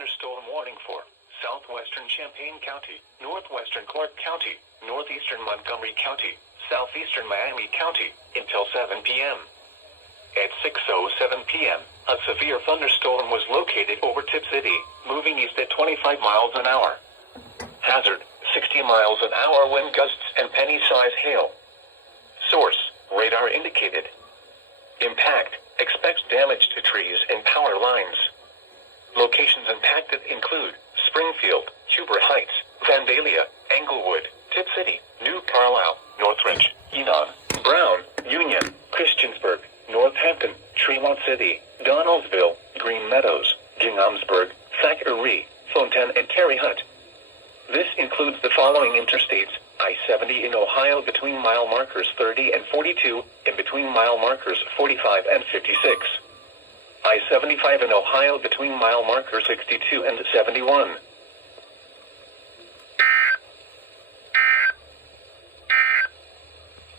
thunderstorm warning for southwestern Champaign County, northwestern Clark County, northeastern Montgomery County, southeastern Miami County, until 7 p.m. At 6:07 p.m., a severe thunderstorm was located over Tip City, moving east at 25 miles an hour. Hazard, 60 miles an hour wind gusts and penny-size hail. Source, radar indicated. Impact, expects damage to trees and power lines. Locations impacted include Springfield, Huber Heights, Vandalia, Englewood, Tip City, New Carlisle, Northridge, Enon, Brown, Union, Christiansburg, Northampton, Tremont City, Donaldsville, Green Meadows, Ginghamsburg, Thackeray, Fontaine, and Terre Haute. This includes the following interstates: I-70 in Ohio between mile markers 30 and 42, and between mile markers 45 and 56. I-75 in Ohio between mile markers 62 and 71.